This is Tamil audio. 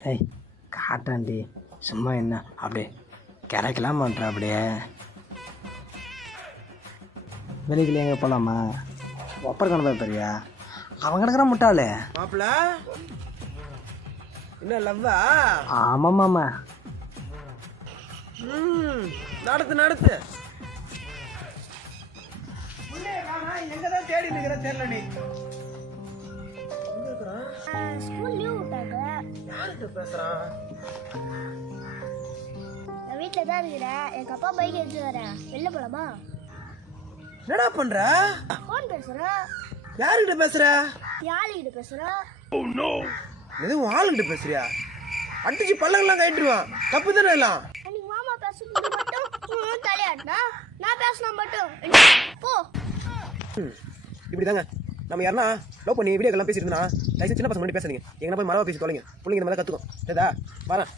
ஏய் காட்டாண்டி சும்மா என்ன அப்படியே கிடைக்கலாம் பண்ணுற அப்படியே வெளிக்கில் எங்கே போகலாமா ஒப்பர் கணக்கு பெரியா அவன் கிடக்குற முட்டாளு மாப்பிள்ள என்ன லவ்வா? ஆமாம்மாம்மா நடத்து எங்கதான் தேடி நிக்கிற தெரியல நீ ஸ்கூல் லீவ் விட்டாங்க. யார்கிட்ட பேசுறான்? நான் வீட்டில் தான் இருக்கிறேன். எங்கள் அப்பா பைக் எடுத்து வரேன். வெளில போலாமா? என்னடா பண்ற? ஃபோன் பேசுகிறேன். யார்கிட்ட பேசுற? யாழிக்கிட்ட பேசுகிறேன். எதுவும் ஆளுகிட்ட பேசுறியா? அடிச்சு பல்லங்கெல்லாம் கட்டிடுவான். தப்பு தானே எல்லாம். அன்னைக்கு மாமா பேசுறது மட்டும் தலையாட்டினா நான் பேசினா மட்டும் போ. இப்படிதாங்க நம்ம யாருன்னா லவ் பண்ணி வீடியோக்கெல்லாம் பேசிட்டு இருந்தா சின்ன பசங்க மட்டும் பேசுறீங்க. எங்கன்னா போய் மரவா பேசி தொலைங்க. பிள்ளைங்க இந்த மாதிரி கற்றுக்கும் சரிதா? வரேன்.